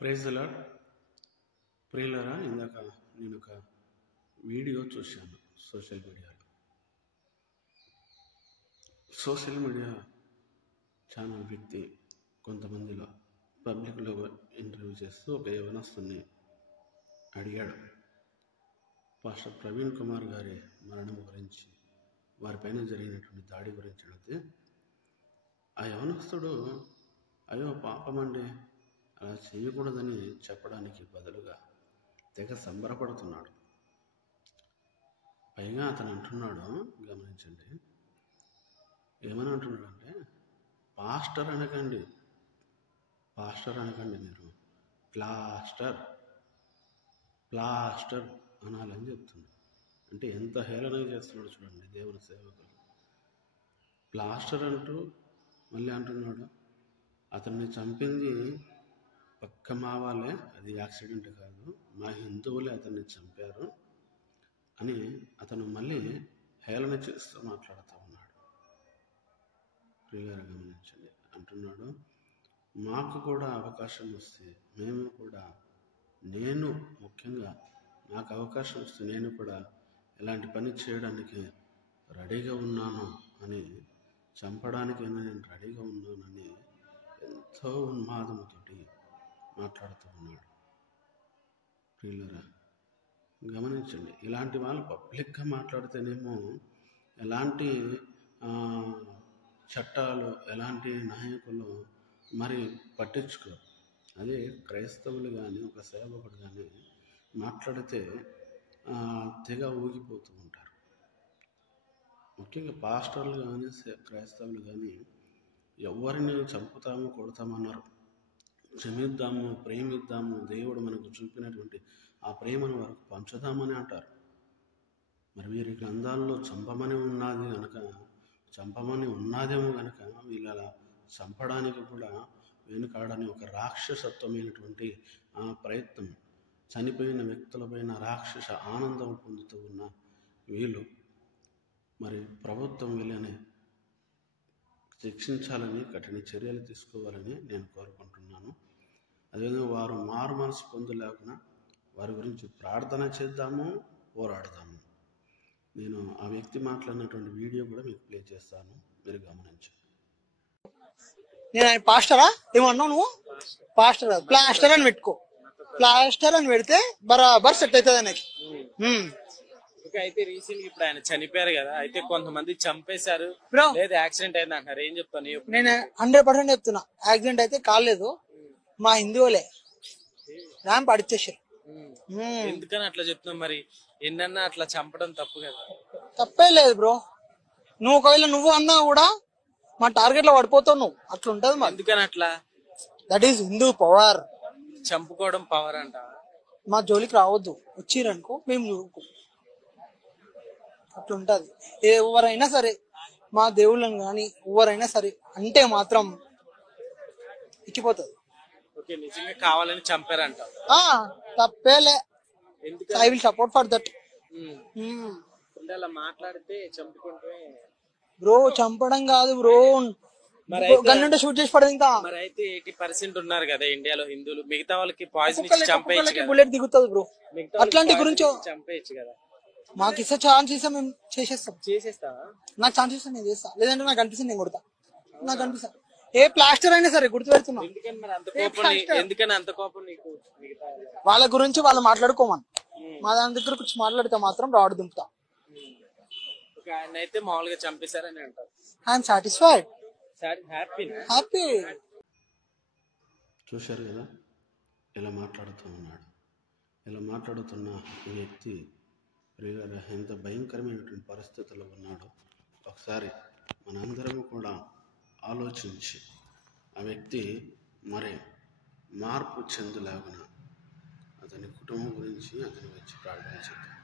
Praise the lord. ప్రియులారా, ఇందాక నేను ఒక వీడియో చూశాను సోషల్ మీడియా ఛానల్ వ్యక్తి కొంతమందిలో పబ్లిక్లో ఇంటర్వ్యూ చేస్తూ ఒక యవనస్తుని అడిగాడు. పాస్టర్ ప్రవీణ్ కుమార్ గారి మరణం గురించి, వారిపైన జరిగినటువంటి దాడి గురించి అడిగితే ఆ యవనస్తుడు అయ్యో పాపమండి, అలా చేయకూడదని చెప్పడానికి బదులుగా తెగ సంబరపడుతున్నాడు. పైగా అతను అంటున్నాడు, గమనించండి, ఏమని అంటున్నాడంటే పాస్టర్ అనకండి మీరు, ప్లాస్టర్ అనాలని చెప్తున్నాడు. అంటే ఎంత హేళన చేస్తున్నాడు చూడండి దేవుని సేవకులు. ప్లాస్టర్ అంటూ మళ్ళీ అంటున్నాడు, అతన్ని చంపింది పక్క మా వాళ్ళే, అది యాక్సిడెంట్ కాదు, మా హిందువులే అతన్ని చంపారు అని అతను మళ్ళీ హేళన చేస్తూ మాట్లాడుతూ ఉన్నాడు. ప్రియులారా, గమనించండి, అంటున్నాడు మాకు కూడా అవకాశం వస్తే నేను ముఖ్యంగా నాకు అవకాశం వస్తే నేను కూడా ఇలాంటి పని చేయడానికి రెడీగా ఉన్నాను అని, చంపడానికైనా నేను రెడీగా ఉన్నానని ఎంతో ఉన్మాదముతోటి మాట్లాడుతూ ఉన్నాడు. ప్రియులారా, గమనించండి, ఇలాంటి వాళ్ళు పబ్లిక్గా మాట్లాడితేనేమో ఎలాంటి చట్టాలు, ఎలాంటి నాయకులు మరి పట్టించుకోరు. అదే క్రైస్తవులు కానీ ఒక సేవకుడు కానీ మాట్లాడితే తెగ ఊగిపోతూ ఉంటారు. ముఖ్యంగా పాస్టర్లు కానీ క్రైస్తవులు కానీ ఎవరిని చంపుతాము కొడతామన్నారు, క్షమిద్దాము, ప్రేమిద్దాము, దేవుడు మనకు చూపినటువంటి ఆ ప్రేమను వారికి పంచుదామని అంటారు. మరి వీరి గ్రంథాల్లో చంపమని ఉన్నదేమో కనుక వీళ్ళ చంపడానికి కూడా వెనుకాడని ఒక రాక్షసత్వమైనటువంటి ప్రయత్నం, చనిపోయిన వ్యక్తులపైన రాక్షస ఆనందం పొందుతూ ఉన్న వీళ్ళు మరి ప్రభుత్వం వీళ్ళని శిక్షించాలని, కఠిన చర్యలు తీసుకోవాలని నేను కోరుకుంటున్నాను. అదేవిధంగా వారు మారు మనసు పొందలేకుండా వారి గురించి ప్రార్థన చేద్దాము, పోరాడదాము. నేను ఆ వ్యక్తి మాట్లాడినటువంటి వీడియో కూడా మీకు ప్లే చేస్తాను, మీరు గమనించండి. నేను ఆయన పాస్టరా ఏమన్నావు నువ్వు? పాస్టర్ ప్లాస్టర్ అని పెట్టుకో, ప్లాస్టర్ అని పెడితే బరాబర్ సెట్ అవుతుంది ఆయనకి. అయితే రీసెంట్ ఇప్పుడు ఆయన చనిపోయారు కదా, అయితే కొంతమంది చంపేశారు, లేదా యాక్సిడెంట్ అయింది అంటారు, ఏం చెప్తాను? నేను 100% చెప్తున్నా, యాక్సిడెంట్ అయితే కాలేదు, మా హిందువులే ర్యాంప్ అడిచేసారు. ఎందుకని అట్లా చెప్తున్నావు? మరి ఎన్నన్నా అట్లా చంపడం తప్పు కదా? తప్పే లేదు బ్రో, నువ్వు ఒకవేళ నువ్వు అన్నా కూడా మా టార్గెట్ లో పడిపోతావు నువ్వు, అట్లా ఉంటది. ఎందుకని అట్లా? That is Hindu power. చంపుకోవడం పవర్ అంట. మా జోలికి రావద్దు, వచ్చిరనుకో మేము చూడుకో, అట్లుంటది. ఎవరైనా సరే, మా దేవుళ్ళని కానీ ఎవరైనా సరే అంటే మాత్రం ఎక్కిపోతుంది. నిజంగా కావాలని చంపారంట, తప్పేలే. I will support for that. అలా మాట్లాడితే చంపుకుంటే బ్రో, చంపడం కాదు బ్రో, గన్నుంటే షూట్ చేసి పడదు. ఇంకా మరి అయితే 80% ఉన్నారు కదా ఇండియాలో హిందువులు, మిగతా వాళ్ళకి పాయిజన్ ఇచ్చి చంపేయచ్చు, బుల్లెట్ దిగుతుంది బ్రో. అట్లాంటి గురించి చంపేయచ్చు కదా. మాకు ఇస్తే ఛాన్స్ ఇస్తే మేము చేసేస్తావా? నాకు ఛాన్స్ ఇస్తే నేను చేస్తా, లేదంటే నాకు అనిపిస్తుంది నేను కొడతా. నాకు అనిపిస్తా ఏ ప్లాస్టర్ అయినా సరే గుర్తు పెడుతున్నా. ఎందుకని అంత కోపం నీకు? వాళ్ళ గురించి వాళ్ళు మాట్లాడుకోమని, మా దాని దగ్గర వచ్చి మాట్లాడితే మాత్రం రాడు దింపుతా. ఆయన అయితే మామూలుగా చంపేశారని అంటారు. I'm satisfied, happy. చూశారు కదా ఇలా మాట్లాడుతూ ఉన్నాడు. ఇలా మాట్లాడుతున్న ఈ వ్యక్తి ఎంత భయంకరమైనటువంటి పరిస్థితుల్లో ఉన్నాడో ఒకసారి మనందరము కూడా ఆలోచించి ఆ వ్యక్తి మరి మార్పు చెందలేగున అతని కుటుంబం గురించి అతని వచ్చి ప్రార్థన చేద్దాం.